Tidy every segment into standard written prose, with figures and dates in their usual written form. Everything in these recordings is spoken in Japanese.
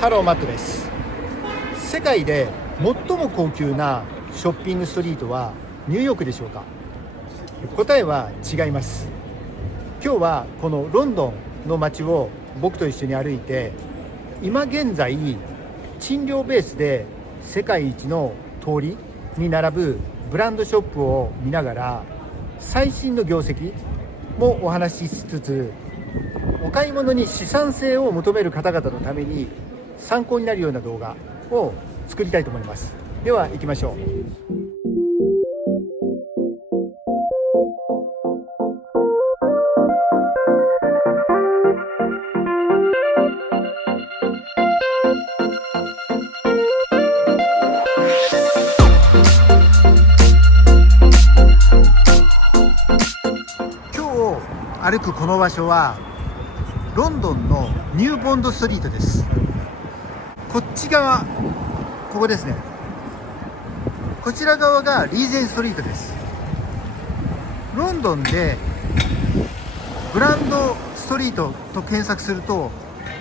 ハローマットです。世界で最も高級なショッピングストリートはニューヨークでしょうか？答えは違います。今日はこのロンドンの街を僕と一緒に歩いて、今現在賃料ベースで世界一の通りに並ぶブランドショップを見ながら、最新の業績もお話ししつつ、お買い物に資産性を求める方々のために参考になるような動画を作りたいと思います。では行きましょう。今日歩くこの場所はロンドンのニューボンドストリートです。こっち側、ここですね。こちら側がリーゼンストリートです。ロンドンでブランドストリートと検索すると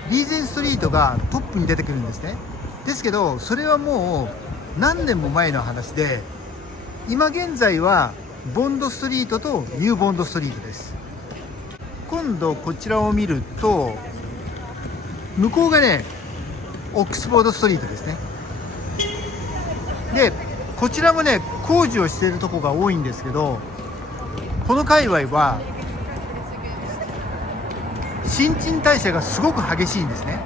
リーゼンストリートがトップに出てくるんですね。ですけどそれはもう何年も前の話で、今現在はボンドストリートとニューボンドストリートです。今度こちらを見ると、向こうがねオックスフォードストリートですね。でこちらもね工事をしているとこが多いんですけど、この界隈は新陳代謝がすごく激しいんですね。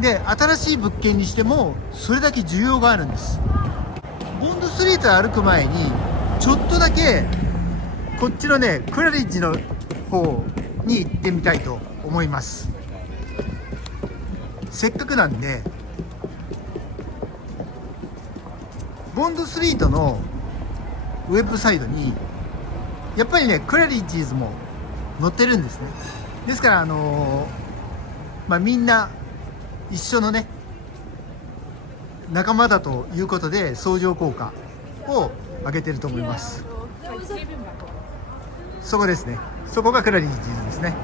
で新しい物件にしてもそれだけ需要があるんです。ボンドストリートを歩く前にちょっとだけこっちのねクラリッジの方に行ってみたいと思います。せっかくなんでボンドストリートのウェブサイトにやっぱりねクラリッジーズも載ってるんですね。ですからみんな一緒のね仲間だということで相乗効果を上げてると思います。そこですね。そこがクラリッジーズですね。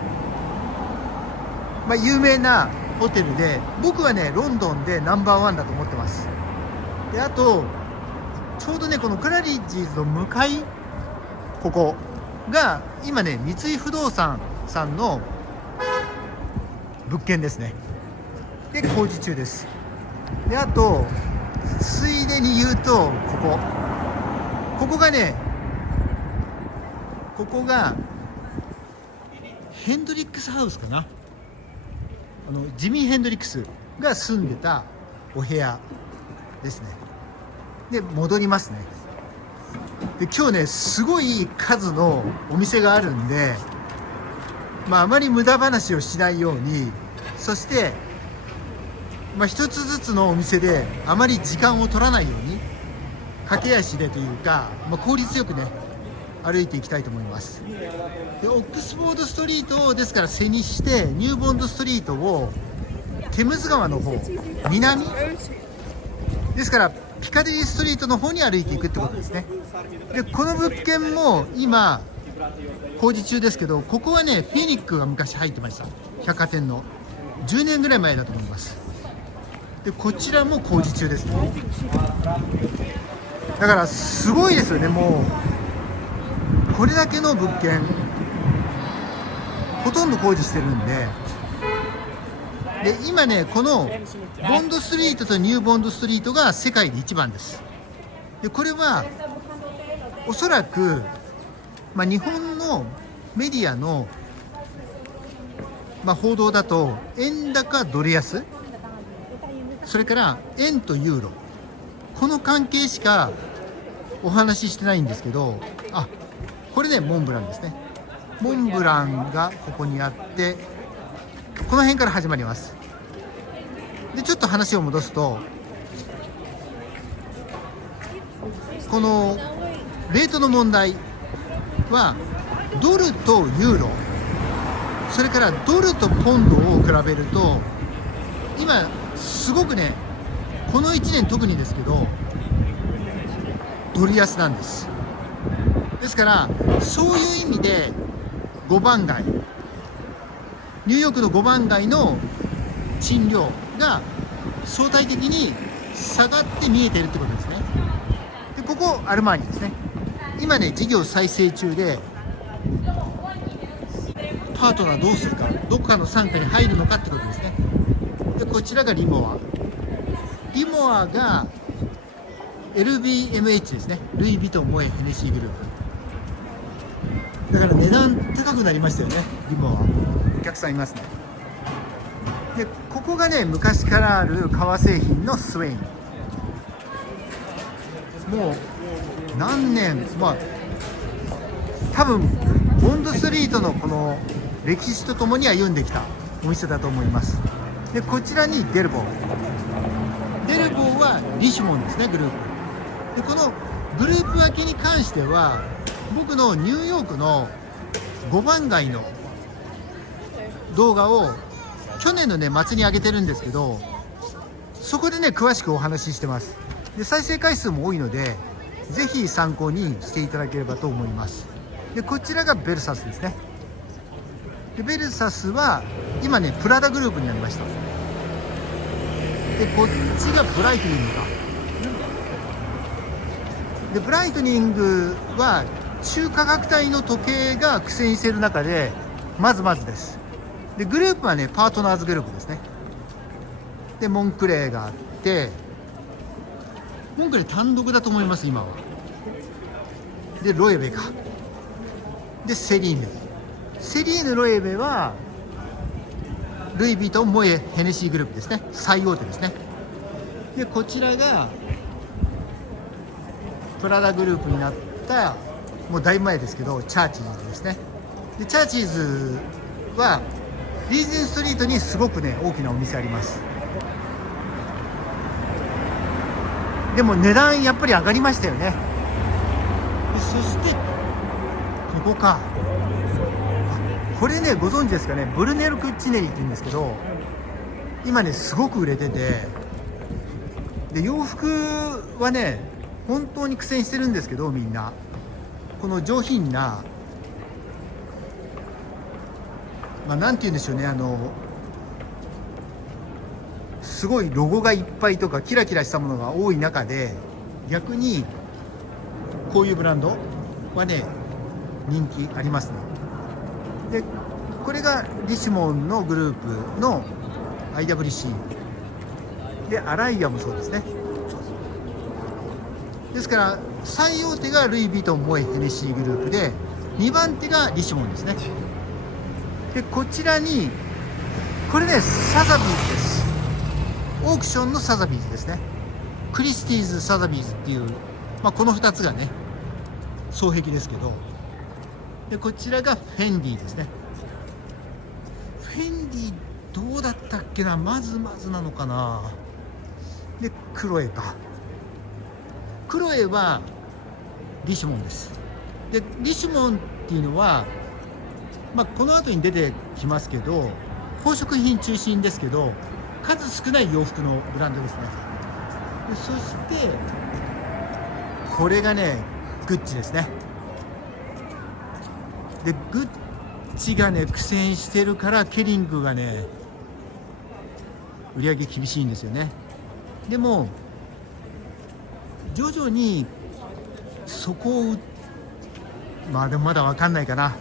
有名なホテルで、僕はねロンドンでナンバーワンだと思ってます。であとちょうどねこのクラリッジーズの向かい、ここが今ね三井不動産さんの物件ですね。で工事中です。であとついでに言うと、ここがね、ここがヘンドリックスハウスかな。ジミー・ヘンドリックスが住んでたお部屋ですね。で戻りますね。で今日ねすごい数のお店があるんで、あまり無駄話をしないように、そして一つずつのお店であまり時間を取らないように、駆け足でというか、効率よくね歩いていきたいと思います。でオックスフォードストリートをですから背にして、ニューボンドストリートをテムズ川の方、南ですからピカデリーストリートの方に歩いていくってことですね。でこの物件も今工事中ですけど、ここはねフェニックが昔入ってました。百貨店の10年ぐらい前だと思います。でこちらも工事中ですね。だからすごいですよね。もうこれだけの物件ほとんど工事してるんで、今ねこのボンドストリートとニューボンドストリートが世界で一番です。でこれはおそらく、日本のメディアの、報道だと円高ドル安、それから円とユーロ、この関係しかお話ししてないんですけど、これねモンブランですね。モンブランがここにあって、この辺から始まります。でちょっと話を戻すと、このレートの問題はドルとユーロ、それからドルとポンドを比べると今すごくね、この1年特にですけどドル安なんです。ですからそういう意味で5番街、ニューヨークの5番街の賃料が相対的に下がって見えてるってことですね。でここアルマーニですね。今ね事業再生中で、パートナーどうするか、どこかの傘下に入るのかってことですね。でこちらがリモア。リモアが LVMH ですね。ルイ・ヴィトン、モエ、ヘネシーグループだから値段高くなりましたよね。リモアお客さんいますね。でここがね昔からある革製品のスウェイン。もう何年、多分ボンドストリートのこの歴史とともに歩んできたお店だと思います。でこちらにデルボーはリシュモンですね、グループで。このグループ分けに関しては僕のニューヨークの5番街の動画を去年のね末に上げてるんですけど、そこでね詳しくお話ししてます。で再生回数も多いのでぜひ参考にしていただければと思います。でこちらがベルサスですね。でベルサスは今ねプラダグループになりました。でこっちがブライトニングだ。でブライトニングは中価格帯の時計が苦戦している中でまずまずです。でグループはねパートナーズグループですね。でモンクレーがあって、モンクレー単独だと思います今は。でロエベか。でセリーヌロエベはルイ・ヴィトン、モエ、ヘネシーグループですね。最大手ですね。でこちらがプラダグループになったもうだいぶ前ですけどチャーチーズですね。でチャーチーズはリーゼンストリートにすごくね大きなお店あります。でも値段やっぱり上がりましたよね。でそしてここか。これねご存知ですかね。ブルネル・クッチネリって言うんですけど、今ねすごく売れてて、で洋服はね本当に苦戦してるんですけど、みんなこの上品な、なんて言うんでしょうね、すごいロゴがいっぱいとかキラキラしたものが多い中で、逆にこういうブランドはね人気ありますね。でこれがリシモンのグループの IWC で、アライアもそうですね。ですから最大手がルイ・ヴィトン、モエ、ヘネシーグループで、2番手がリシモンですね。でこちらにこれねサザビーズです。オークションのサザビーズですね。クリスティーズ、サザビーズっていう、この2つがね双璧ですけど、でこちらがフェンディですね。フェンディどうだったっけな、まずなのかな。でクロエか。クロエはリシュモンです。でリシュモンっていうのは、この後に出てきますけど宝飾品中心ですけど、数少ない洋服のブランドですね。でそしてこれがねグッチですね。でグッチがね苦戦してるからケリングがね売り上げ厳しいんですよね。でも徐々にそこをでもまだ分かんないかな、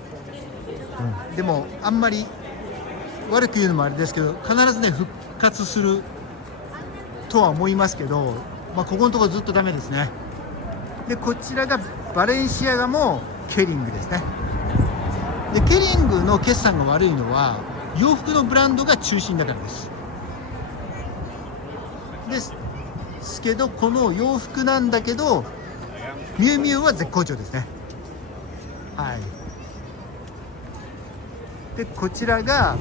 でもあんまり悪く言うのもあれですけど、必ずね復活するとは思いますけど、ここのところずっとダメですね。でこちらがバレンシアガもケリングですね。でケリングの決算が悪いのは洋服のブランドが中心だからですけど、この洋服なんだけどミュウミュウは絶好調ですね。でこちらが、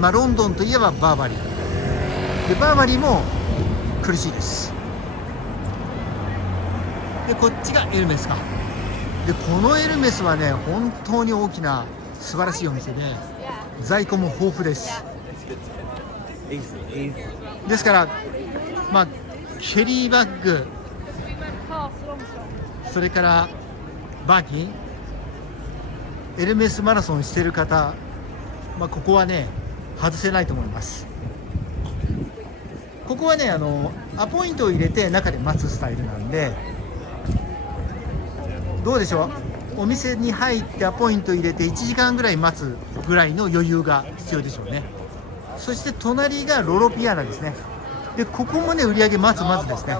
ロンドンといえばバーバリーで、バーバリーも苦しいです。でこっちがエルメスか。でこのエルメスはね本当に大きな素晴らしいお店で、在庫も豊富です。ですからケリーバッグ、それからバーキン、エルメスマラソンしてる方、ここはね外せないと思います。ここはねアポイントを入れて中で待つスタイルなんで、どうでしょう、お店に入ってアポイント入れて1時間ぐらい待つぐらいの余裕が必要でしょうね。そして隣がロロピアナですね。でここもね売り上げまずまずですね。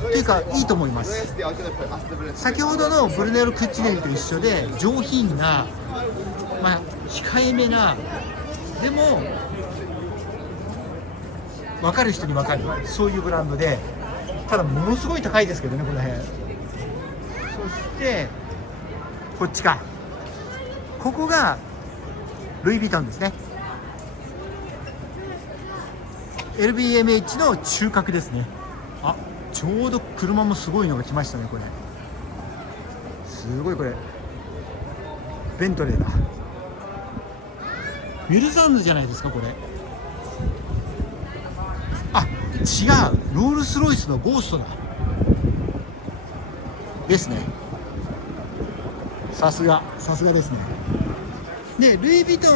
というかいいと思います。先ほどのブルネロ・クッチネリと一緒で上品な、控えめな、でも分かる人に分かるそういうブランドで、ただものすごい高いですけどねこの辺。そしてこっちか、ここがルイ・ヴィトンですね。 LVMH の中核ですね。あ、ちょうど車もすごいのが来ましたね。これすごい、これベントレーだ。ミュルザンヌじゃないですかこれ。あ、違う、ロールスロイスのゴーストだですね。さすがですね。でルイ・ヴィトン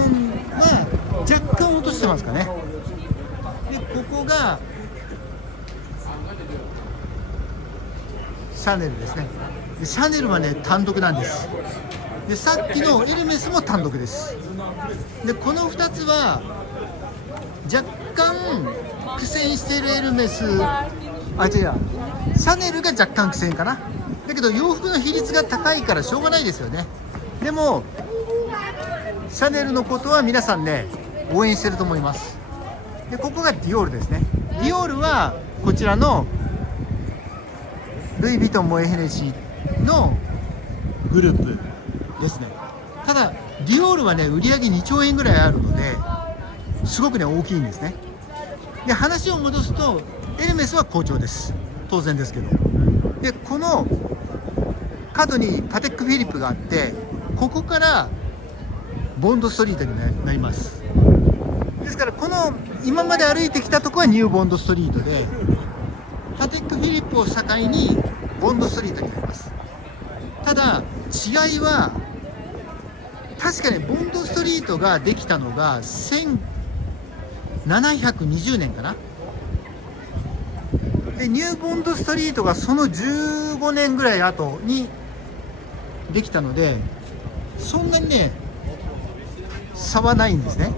は若干落としてますかね。でここがシャネルですね。でシャネルはね単独なんです。でさっきのエルメスも単独です。でこの2つは若干苦戦しているエルメス、違う、シャネルが若干苦戦かな。だけど洋服の比率が高いからしょうがないですよね。でもシャネルのことは皆さんね応援してると思います。でここがディオールですね。ディオールはこちらのルイ・ヴィトン・モエ・ヘネシーのグループですね。ただディオールはね売り上げ2兆円ぐらいあるのですごくね大きいんですね。で話を戻すとエルメスは好調です、当然ですけど。でこの角にパテック・フィリップがあって、ここからボンドストリートになります。ですからこの今まで歩いてきたところはニューボンドストリートで、パテック・フィリップを境にボンドストリートになります。ただ違いは確かにボンドストリートができたのが1720年かな。でニューボンドストリートがその15年ぐらい後にできたので、そんなにね差はないんですね。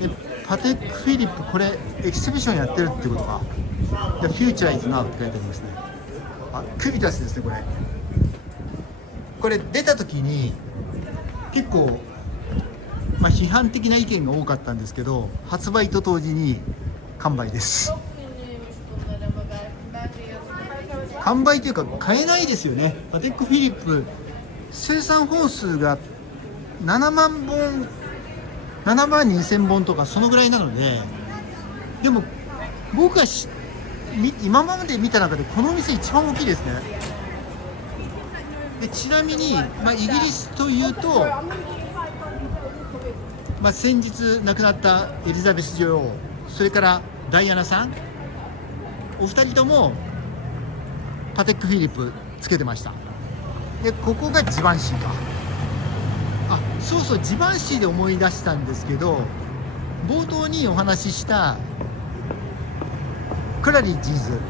でパテック・フィリップ、これエキシビションやってるってことか。でフューチャーイズナウって書いてありますね。あ、クビタスですね。これ出た時に結構批判的な意見が多かったんですけど、発売と同時に完売です。完売というか買えないですよね。パテック・フィリップ生産本数が7万2000本とかそのぐらいなので、でも僕が今まで見た中でこの店一番大きいですね。でちなみに、イギリスというと、先日亡くなったエリザベス女王、それからダイアナさん、お二人ともパテック・フィリップつけてました。でここがジバンシーか。あ、そうそう、ジバンシーで思い出したんですけど、冒頭にお話ししたクラリッジーズ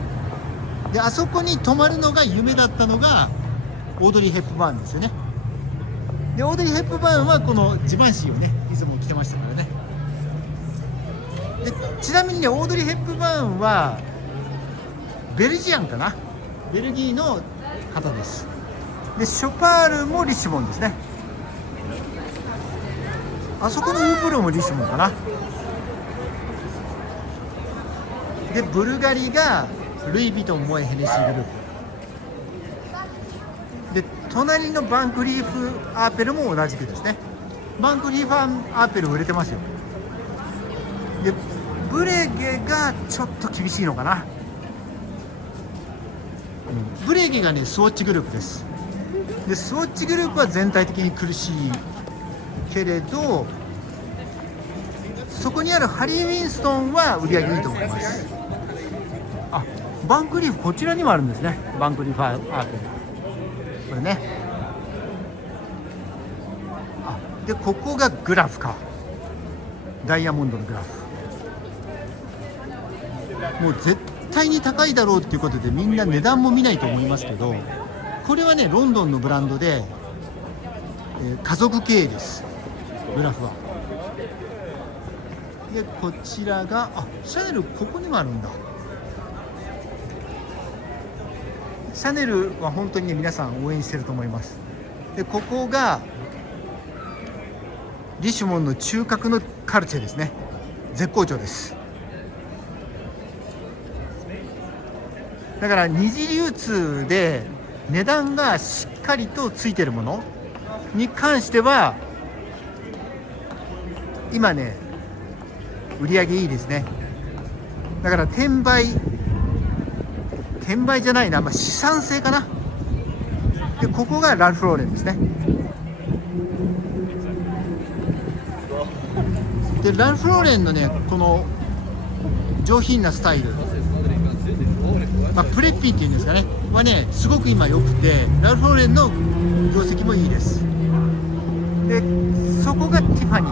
で、あそこに泊まるのが夢だったのがオードリー・ヘップバーンですよね。でオードリー・ヘップバーンはこのジバンシーをねいつも着てましたからね。でちなみにね、オードリー・ヘップバーンはベルジアンかな、ベルギーの方です。でショパールもリッシュボンですね。あそこのウープロもリッシュボンかな。でブルガリがルイ・ヴィトン・モエ・ヘネシーグループで、隣のバンクリーフ・アーペルも同じくですね。バンクリーフ・アーペル売れてますよ。でブレゲがちょっと厳しいのかな。ブレゲがねスウォッチグループです。でスウォッチグループは全体的に苦しいけれど、そこにあるハリー・ウィンストンは売り上げいいと思います。あ、バンクリーフこちらにもあるんですね。バンクリーフ・アーペル、これね。あでここがグラフか、ダイヤモンドのグラフもう絶対に高いだろうっていうことでみんな値段も見ないと思いますけど、これはねロンドンのブランドで、家族経営です、グラフは。でこちらがシャネル、ここにもあるんだ。シャネルは本当にね皆さん応援してると思います。でここがリシュモンの中核のカルチェですね。絶好調です。だから二次流通で値段がしっかりとついてるものに関しては今ね売り上げいいですね。だから転売じゃないな、資産性かな。でここがラルフローレンですね。でラルフローレンのねこの上品なスタイル、プレッピーっていうんですかねはねすごく今良くて、ラルフローレンの業績もいいです。でそこがティファニ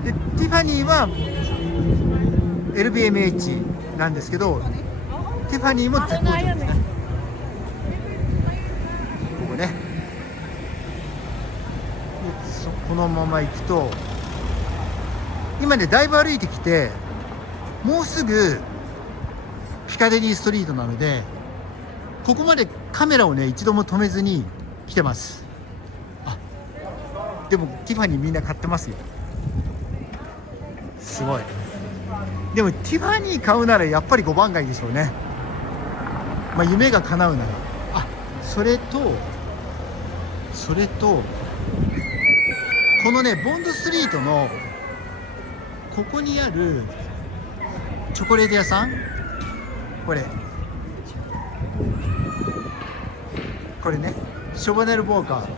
ーで、ティファニーは LVMH なんですけど、ティファニーも絶好調ですね。ここね。でこのまま行くと今ねだいぶ歩いてきて、もうすぐピカデリーストリートなので、ここまでカメラをね一度も止めずに来てます。でもティファニーみんな買ってますよ。すごい。でもティファニー買うならやっぱり5番街でしょうね。夢が叶うなら。それとこのねボンドストリートのここにあるチョコレート屋さん、これねショバネル・ボーカー、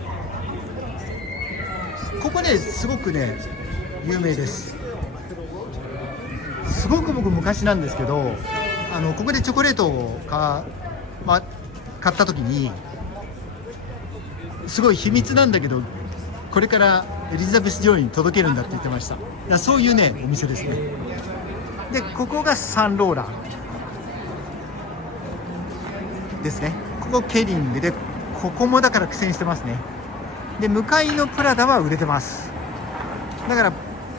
ここねすごくね有名です。すごく僕昔なんですけど、ここでチョコレートを買った時にすごい秘密なんだけど、これからエリザベス女王に届けるんだって言ってました。そういうねお店ですね。でここがサンローランですね。ここケリングで、ここもだから苦戦してますね。で向かいのプラダは売れてます。だから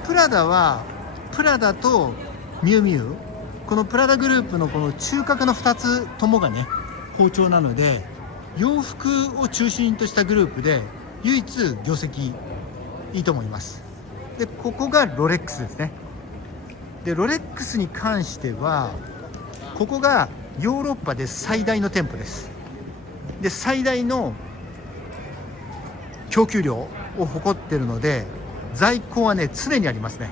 プラダはプラダとミュウミュウ、このプラダグループのこの中核の2つともがね好調なので、洋服を中心としたグループで唯一業績いいと思います。でここがロレックスですね。でロレックスに関してはここがヨーロッパで最大の店舗です。で最大の供給量を誇っているので、在庫はね常にありますね。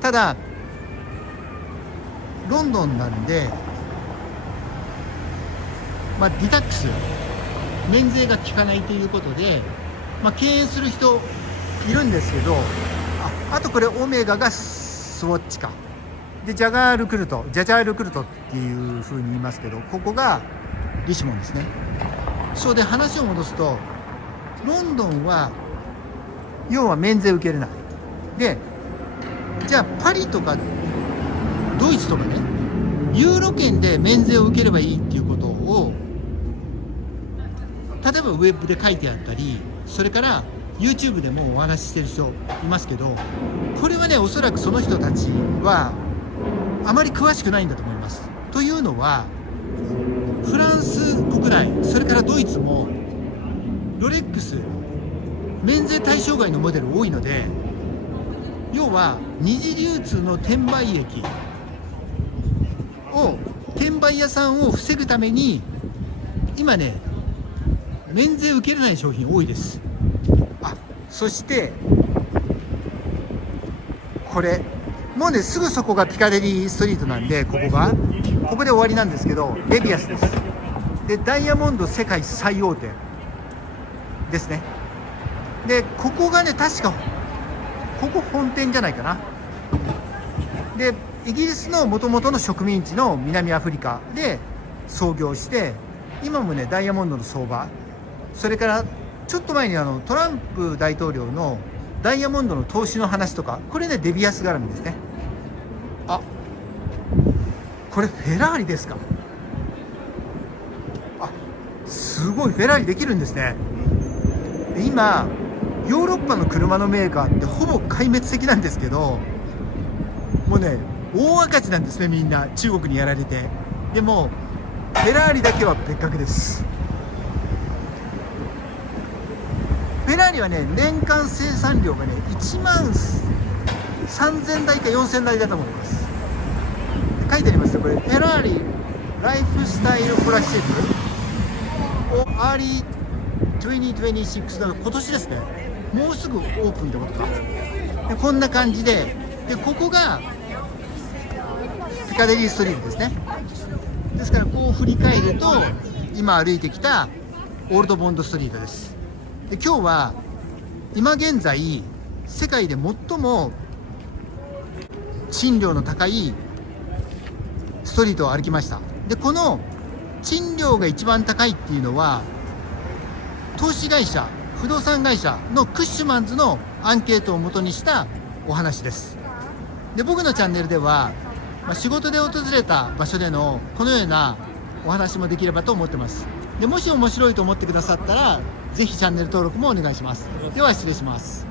ただロンドンなんで、リタックス免税が効かないということで、敬遠する人いるんですけど、あとこれオメガがスウォッチかで、ジャジャールクルトっていう風に言いますけど、ここがリシモンですね。そうで話を戻すと、ロンドンは要は免税受けれないで、じゃあパリとかドイツとかねユーロ圏で免税を受ければいいっていうことを例えばウェブで書いてあったり、それから YouTube でもお話ししてる人いますけど、これはねおそらくその人たちはあまり詳しくないんだと思います。というのはフランス国内、それからドイツもロレックス免税対象外のモデル多いので、要は二次流通の転売益を、転売屋さんを防ぐために今ね免税受けれない商品多いです。そしてこれもうねすぐそこがピカデリーストリートなんで、ここで終わりなんですけど、レビアスです。でダイヤモンド世界最大手ですね。でここがね確かここ本店じゃないかな。でイギリスの元々の植民地の南アフリカで創業して、今もねダイヤモンドの相場、それからちょっと前にトランプ大統領のダイヤモンドの投資の話とか、これねデビアス絡みですね。あ、これフェラーリですか。あ、すごい、フェラーリできるんですね。で今ヨーロッパの車のメーカーってほぼ壊滅的なんですけど、もうね大赤字なんですね、みんな中国にやられて。でもフェラーリだけは別格です。フェラーリはね年間生産量がね1万3000台か4000台だと思います。書いてありますよ、これフェラーリライフスタイルフラッシュをアーリー2026だから今年ですね。もうすぐオープンってことか。でこんな感じで、ここがピカデリーストリートですね。ですからこう振り返ると今歩いてきたオールドボンドストリートです。で今日は今現在世界で最も賃料の高いストリートを歩きました。でこの賃料が一番高いっていうのは投資会社、不動産会社のクッシュマンズのアンケートを元にしたお話です。で僕のチャンネルでは、仕事で訪れた場所でのこのようなお話もできればと思ってます。でもし面白いと思ってくださったらぜひチャンネル登録もお願いします。では失礼します。